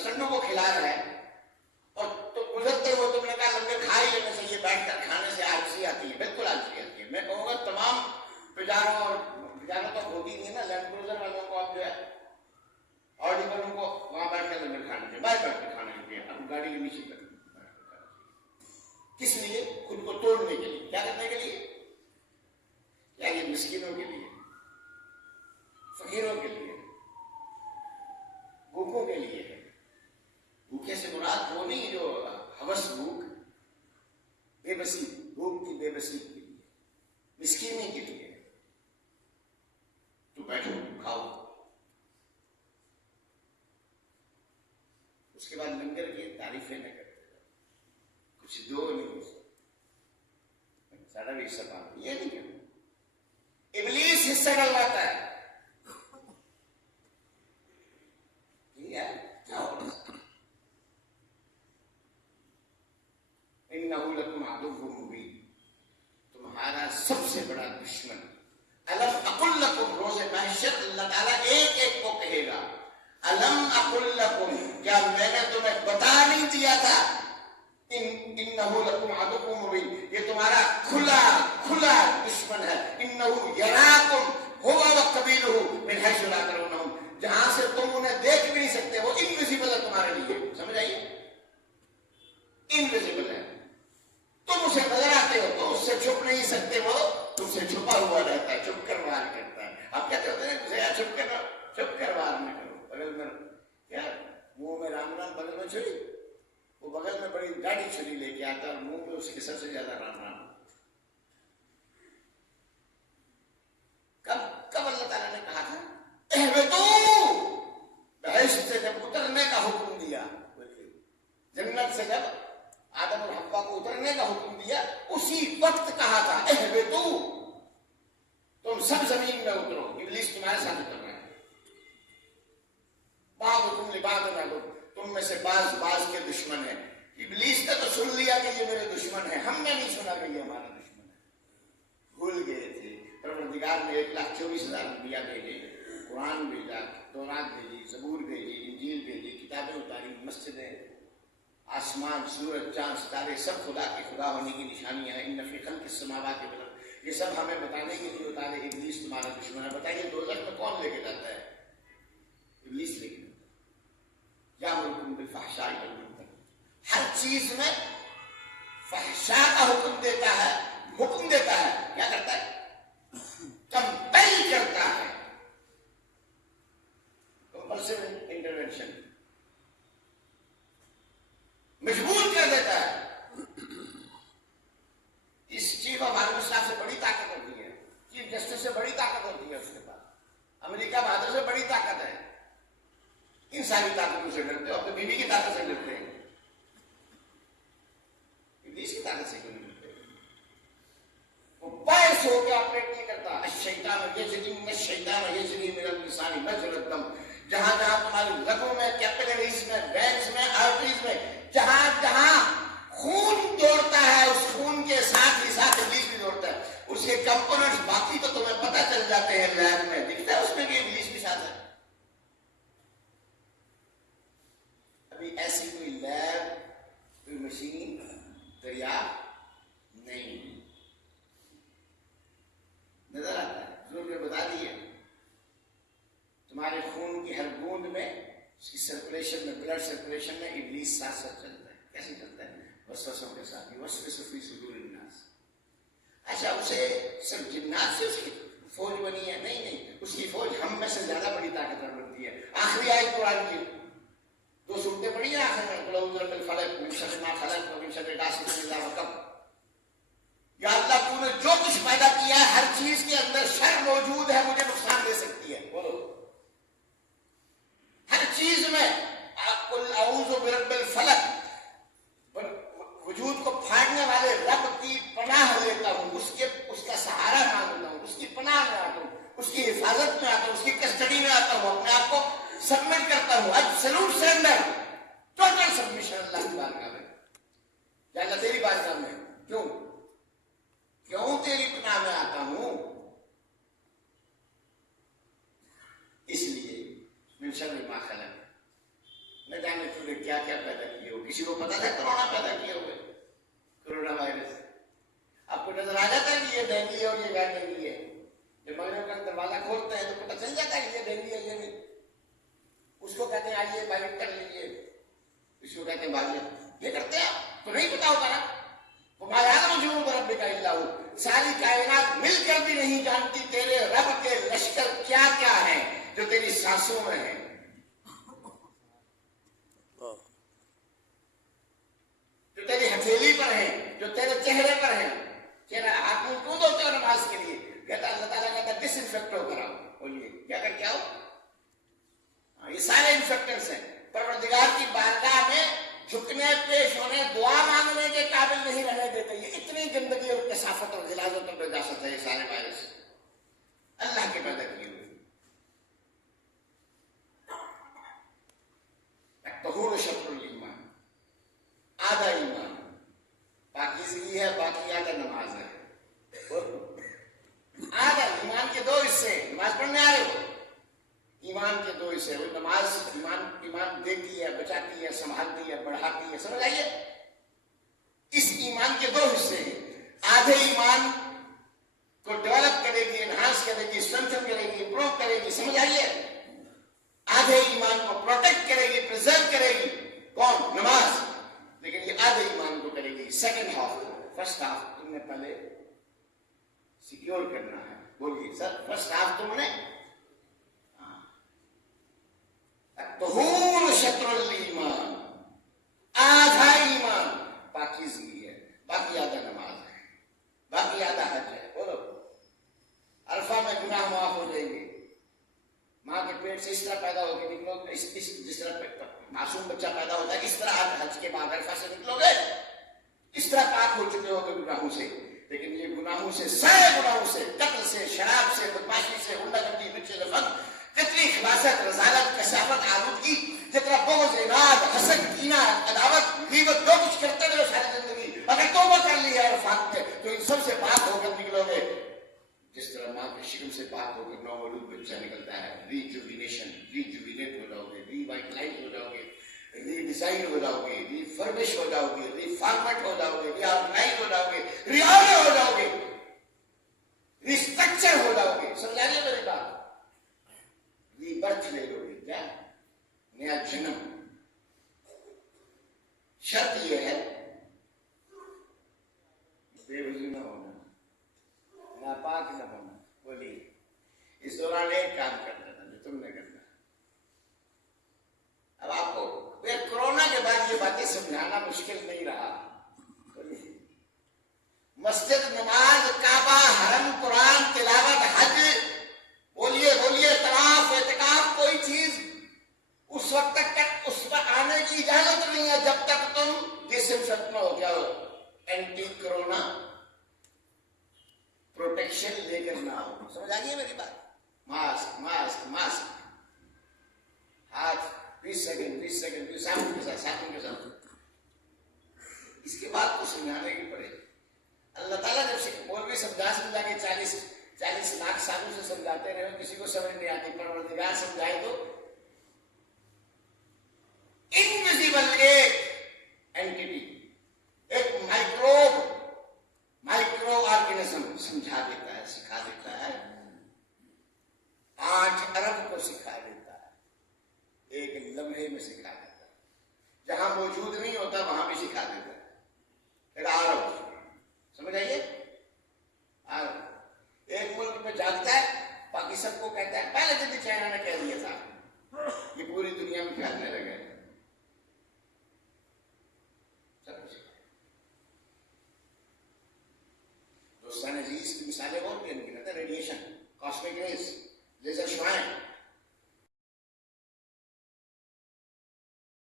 بسٹنڈوں کو کھلا رہے ہیں اور تو گزرتے ہوئے تم نے کہا لمبے کھا ہی لینے سے یہ بیٹھ کر کھانے سے آلسی آتی ہے. بالکل آلسی آتی ہے. میں کہوں گا تمام پجاروں اور پجاروں تو ہوتی نہیں ہے نا, لینڈ کروزر والوں کو آپ جو ہے آڈی والوں کو وہاں بیٹھ کر لمبے کھانے چاہیے, باہر بیٹھ کے کھانا چاہیے, اب گاڑی کے نیچے بیٹھ. کس لیے؟ خود کو توڑنے کے لیے. کیا کرنے کے لیے؟ کیا یہ مسکینوں کے لیے, فقیروں کے لیے, بھوکوں کے لیے ہے. بھوکے سے مراد وہ نہیں جو ہوس بھوک, بے بسی, بھوک کی بے بسی کے لیے, مسکینی کے لیے. تو بیٹھو کھاؤ. اس کے بعد لنگر کی تعریفیں نہ کرتے کچھ دو نہیں سارا بھی حصہ پاتا. یہ نہیں کیوں ابلیس حصہ ڈلواتا ہے. انہ لکم عدو مبین, تمہارا سب سے بڑا دشمن. الم اقل لکم, روز محشر اللہ تعالیٰ ایک ایک کو کہے گا الم اقل لکم, کیا میں نے تمہیں بتا نہیں دیا تھا انہ لکم عدو مبین, یہ تمہارا کھلا کھلا دشمن ہے. انہ یراکم هو وقبیلہ من حیث لا ترونہم, جہاں سے تم انہیں دیکھ بھی نہیں سکتے وہ انویزیبل ہے تمہارے لیے. سمجھ آئیے, انویزیبل ہے. تم اسے نظر آتے ہو تو اس سے چھپ نہیں سکتے, وہ تم سے چھپا ہوا رہتا ہے, چھپ کر وار کرتا ہے. آپ کہتے ہوتے ہیں چھپ کر وار نہ کرو. بغل میں کیا منہ میں رام رام, بغل میں چھری, وہ بغل میں بڑی گاڑی چھری لے کے آتا اور منہ میں اس کے سب سے زیادہ رام رام. کب اللہ تعالیٰ نے کہا تھا اہبطوا, بہشت سے جب اترنے کا حکم دیا, جنت سے جب آدم اور حوا کو اترنے کا حکم دیا اسی وقت کہا تھا اہبطوا, تم سب زمین میں اترو, ابلیس تمہارے ساتھ اتر رہا ہے. بعضکم لبعض عدو, تم میں سے بعض بعض کے دشمن ہیں. ابلیس نے تو سن لیا کہ یہ میرے دشمن ہے, ہم نے نہیں سنا کہ یہ ہمارا دشمن ہے. بھول گئے تھے. پروردگار نے 1,24,000 انبیاء بھیجے, قرآن بھیجا, تورات بھیجی, زبور بھیجی, انجیل بھیجی, کتابیں اتاری, مسجدیں, آسمان, سورج, چاند, ستارے سب خدا کے خدا ہونے کی نشانیاں ہیں. ان فی خلق السماوات والارض, یہ سب ہمیں بتانے کے لیے اتارے. ابلیس تمہارا دشمن ہے. بتائیے دوزخ میں کون لے کے جاتا ہے؟ ابلیس لے کے جاتا ہے. یامرکم بالفحشاء والمنکر, ہر چیز میں فحشاء کا حکم دیتا ہے. حکم دیتا ہے, کیا کرتا ہے؟ کمپیل کرتا ہے. کمپلسری انٹروینشن, مجبور کر دیتا ہے. اس چیف آف آرمی اسٹاف سے بڑی طاقت ہوتی ہے, چیف جسٹس سے بڑی طاقت ہوتی ہے اس کے پاس, امریکہ بہادر سے بڑی طاقت ہے. ان ساری طاقتوں سے ڈرتے ہو, اپنی بیوی کی طاقت سے ڈرتے ہیں, ابلیس کی طاقت سے کیوں نہیں ڈرتے؟ وہ باعث ہو کے آپریٹ نہیں کرتا. الشیطان یجری من الشیطان یجری من اللسان مجرى الدم, جہاں جہاں تمہاری رگوں میں, کیپلریز میں, وینز میں, آرٹریز میں, جہاں جہاں خون دوڑتا ہے اس خون کے ساتھ ہی ساتھ ابلیس بھی دوڑتا ہے. اس کے کمپوننٹس باقی تو تمہیں پتہ چل جاتے ہیں, لیب میں دکھتا ہے اس میں بھی ابلیس بھی ساتھ ہے. ابھی ایسی کوئی لیب, کوئی مشین دریافت نہیں نظر آتا ہے. ضرور نے بتا دیے تمہارے خون کی ہر بوند میں, اس کی سرکولیشن میں, بلڈ سرکولیشن میں ابلیس ساتھ ساتھ چلتا ہے. کیسے چلتا ہے؟ وسوسوں کے ساتھ. وسوس فی صدور الناس. اچھا اسے صرف جنات سے اس کی فوج بنی ہے؟ نہیں نہیں, اس کی فوج ہم میں سے زیادہ بڑی طاقتور بنتی ہے. آخری آیت قرآن کی 2 سورتیں پڑھی ہیں آخر میں, قل اعوذ برب الفلق من شر ما خلق ومن شر غاسق اذا وقب. یا اللہ تو نے جو کچھ پیدا کیا ہے ہر چیز کے اندر شر موجود ہے, مجھے نقصان دے سکتی ہے. بولو, ہر چیز میں قل اعوذ برب الفلق, وجود کو پھاڑنے والے رب کی پناہ لیتا ہوں, اس کا سہارا مانگتا ہوں, اس کی پناہ میں آتا ہوں, اس کی حفاظت میں آتا ہوں, اس کی کسٹڈی میں آتا ہوں, اپنے آپ کو سبمٹ کرتا ہوں. ایبسولوٹ سرنڈر, ٹوٹل سبمیشن اللہ کی بارگاہ میں. یا اللہ تیری بارگاہ میں. کیوں تیری پناہ میں آتا ہوں؟ اس لیے من شر ما خلق, نہ جانے تو نے کیا کیا پیدا کیے ہو. کسی کو پتا تھا کرونا پیدا کیے ہوئے, کرونا وائرس آپ کو نظر آ جاتا ہے کہ یہ ڈینگی ہے اور یہ غیر ڈینگی ہے. جب مغرب کا دروازہ کھولتے ہیں تو پتہ چل جاتا ہے کہ یہ ڈینگی ہے یہ نہیں. اس کو کہتے ہیں آئیے بائٹ کر لیجیے, اس کو کہتے ہیں بھاگیے. یہ کرتے ہیں آپ تو نہیں پتا ہوگا نا. ساری کائنات مل کر بھی نہیں جانتی تیرے رب کے لشکر کیا کیا ہیں جو تیری سانسوں میں ہیں, جو تیری ہتھیلی پر ہیں, جو تیرے چہرے پر ہیں. چہرہ ہاتھ منہ کیوں دھوتے ہو نماز کے لیے؟ کہتا اللہ تعالیٰ کہتا ڈس انفیکٹ ہو کراؤ. بولیے کیا کر کیا ہو؟ یہ سارے انفیکٹنس ہیں. پروردگار کی بارگاہ میں جھکنے, پیش ہونے, دعا مانگنے کے قابل نہیں رہنے دیتے. یہ اتنی گندگی اور کثافت اور غلاظت اور نجاست ہے یہ سارے وائرس اللہ کے پیدا کیے ہوئے. طہور شطر الایمان, آدھا ایمان پاکیزگی ہے, باقی آدھا نماز ہے. آدھا ایمان کے دو حصے. نماز پڑھنے آ رہے ہو, ایمان کے دو حصے. وہ نماز ایمان دیتی ہے, بچاتی ہے, سنبھالتی ہے, بڑھاتی ہے. سمجھ آئیے, اس ایمان کے دو حصے ہیں. آدھے ایمان کو ڈیولپ کرے گی, انہانس کرے گی, اسٹرینتھن کرے گی, امپروو کرے گی. سمجھ آئیے, آدھے ایمان کو پروٹیکٹ کرے گی, پرزرو کرے گی. کون؟ نماز. لیکن یہ آدھے ایمان کو کرے گی سیکنڈ ہاف کو. فرسٹ ہاف تم نے پہلے سیکیور کرنا ہے. بولیے سر, فرسٹ ہاف تم نے طہور شطر الایمان, آدھا ایمان پاکیزگی ہے, باقی آدھا نماز ہے, باقی آدھا حج ہے. بولو عرفہ میں گناہ معاف ہو جائیں گے. ماں کے پیٹ سے اس طرح پیدا ہو کے نکلو, جس طرح معصوم بچہ پیدا ہوتا ہے اس طرح آپ حج کے بعد عرفہ سے نکلو گے, اس طرح پاک ہو چکے ہو گے گناہوں سے. لیکن یہ گناہوں سے, سارے گناہوں سے, قتل سے, شراب سے, بدماشی سے, ہنڈا گردی, بچے لفظ, کتنی خباثت, رذالت, کثافت, آلودگی, جتنا بغض, عناد, حسد, کینہ, عداوت, غیبت, جو کچھ کرتے رہے ساری زندگی, اگر توبہ کر لی ہے عرفات میں تو ان سب سے پاک ہو کر نکلو گے. جس طرح ماں کے شکم سے پاک ہو کر نومولود بچہ نکلتا ہے. ریجوینیشن, ریجوینیٹ ہو جاؤ گے, ریوائٹلائز ہو جاؤ گے, ری ڈیزائن ہو جاؤ گے, ری فرمش ہو جاؤ گے, ری فارمیٹ ہو جاؤ گے, ری آرگنائز ہو جاؤ گے, ری آرڈر ہو جاؤ گے, ری اسٹرکچر ہو جاؤ گے. سمجھا لیا میری بات؟ ری برتھ لے لو گے. کیا نیا جنم. شرط یہ ہے بے وضو نہ ہونا, ناپاک نہ ہونا. بولیے اس دوران ایک کام کرنا تھا جو تم نے کرنا. اب آپ کو کرونا کے بعد یہ باتیں سمجھانا مشکل نہیں رہا. مسجد, نماز, کعبہ, حرم, قرآن, تلاوت, حج, بولیے بولیے, طواف, اعتکاف, کوئی چیز اس وقت تک اس پر آنے کی اجازت نہیں ہے جب تک تم ڈس انفیکٹ نہ ہو گیا ہو, اینٹی کرونا پروٹیکشن لے کر نہ ہو. سمجھ آئیے میری بات؟ ماسک ماسک ماسک, ہاتھ 20 سیکنڈ صابن کے ساتھ. اس کے بعد تو سمجھانے کی پڑے. اللہ تعالیٰ جب مولوی سمجھا کے 40 لاکھ سالوں سے سمجھاتے رہے, کسی کو سمجھ نہیں آتی. پروردگار سمجھائے تو انویزیبل ایک اینٹیٹی, ایک مائکرو آرگنزم سمجھا دیتا ہے, سکھا دیتا ہے. 8 ارب کو سکھا دیتا ہے, ایک لمحے میں سکھا دیتا ہے. جہاں موجود نہیں ہوتا وہاں بھی سکھا دیتا ہے. ایک عرب, سمجھ آئیے, عرب ایک ملک میں جاگتا ہے, باقی سب کو کہتا ہے. پہلے دن چائنا نے کہہ دیا تھا, یہ پوری دنیا میں پھیلنے لگا ہے.